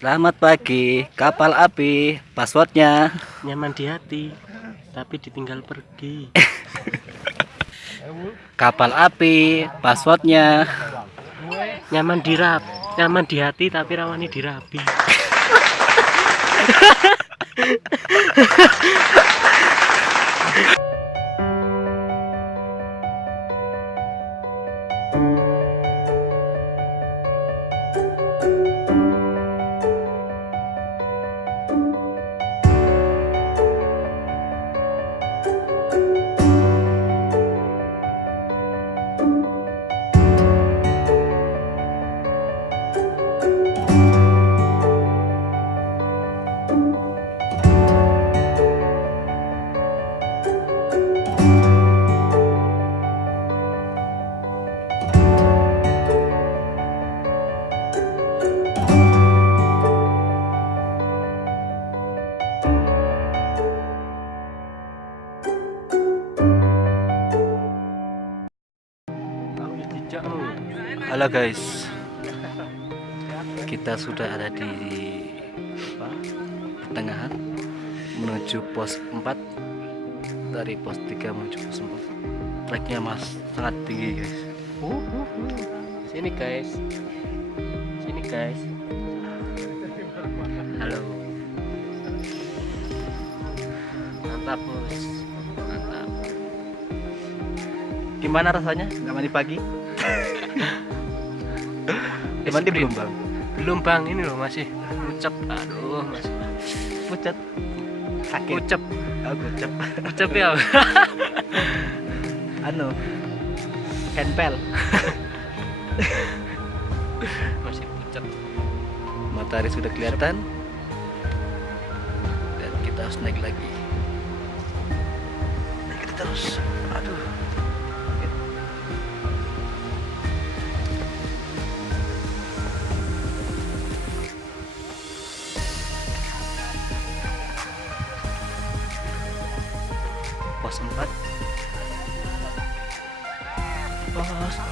Selamat pagi, kapal api, passwordnya Nyaman di hati, tapi ditinggal pergi. kapal api, passwordnya Nyaman di hati, tapi rawani dirabi. Halo guys, kita sudah ada di pertengahan menuju pos 4. Dari pos 3 menuju pos 4. Treknya sangat tinggi guys. Sini guys. Halo. Mantap bos, mantap. Gimana rasanya nggak mandi pagi? Mandi belum bang? Belum bang, ini loh masih ucap. Aduh, masih Pucat. Sakit. ucap. Ucap. Ucap ya. Handpel. Masih ucap. Matahari sudah kelihatan dan kita harus naik lagi. Naik terus. Aduh. Pos 4. Pos 4.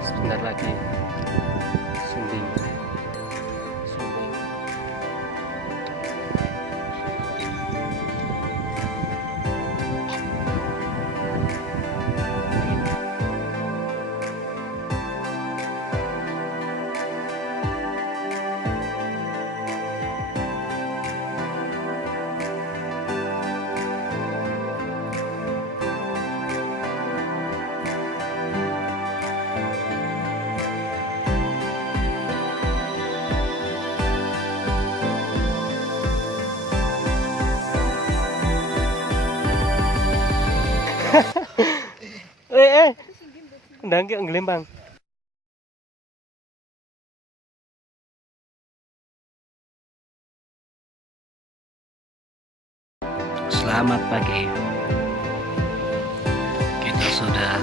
Sebentar lagi. Sunding. Ndang ki ngelempang. Selamat pagi. Kita sudah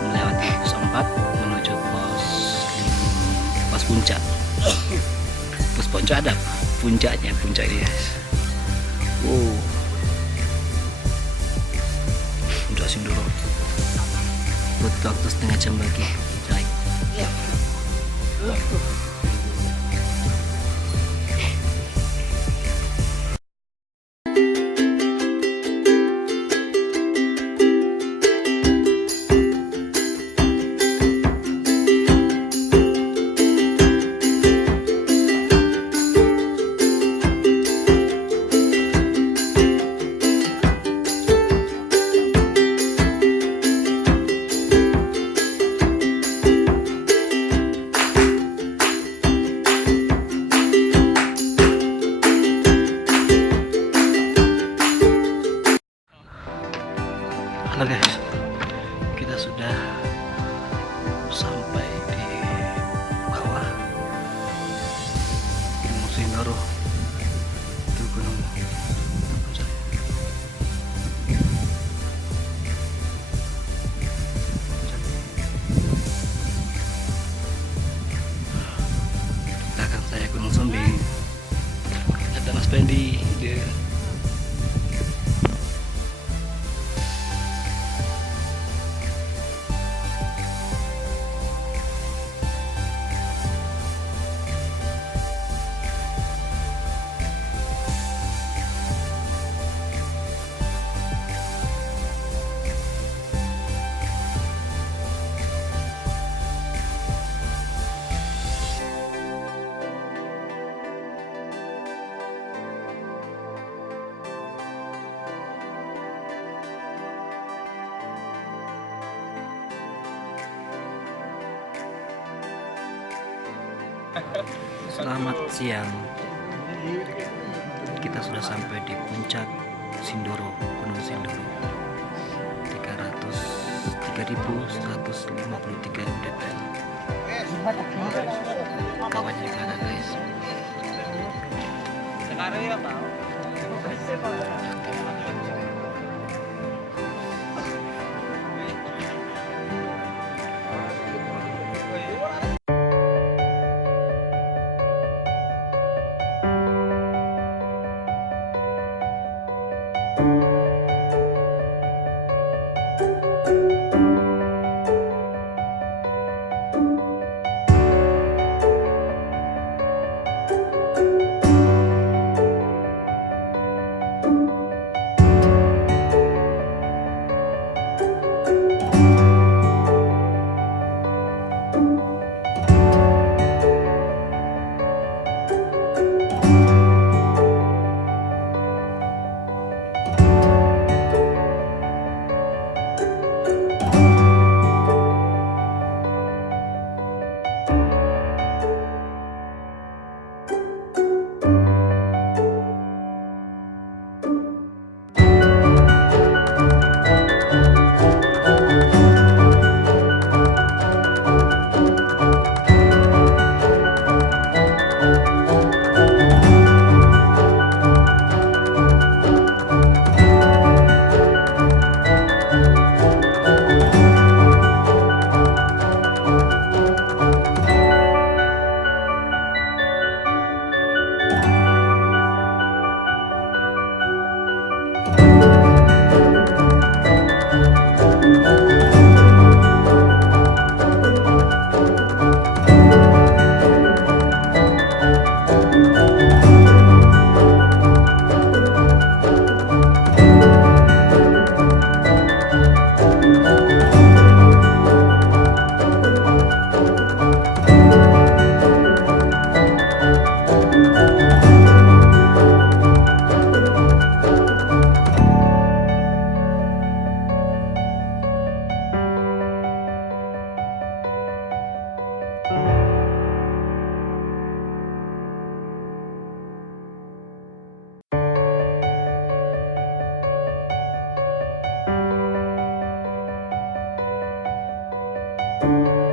melewati pos 4 menuju pos puncak. Pos puncak ada puncaknya, puncak ini guys. Puncak Sindoro. Butuh waktu setengah jam lagi. Naik. Halo guys, kita sudah sampai di bawah Gunung Sindoro. Itu gunung teman saya. Belakang saya Gunung Sombing. Ada Mas Pendi. Dia Selamat siang. Kita sudah sampai di puncak Sindoro, Gunung Sindoro. 3.153 Mdpl. Kawannya kakak guys. Sekarang ya Pak. Tengah.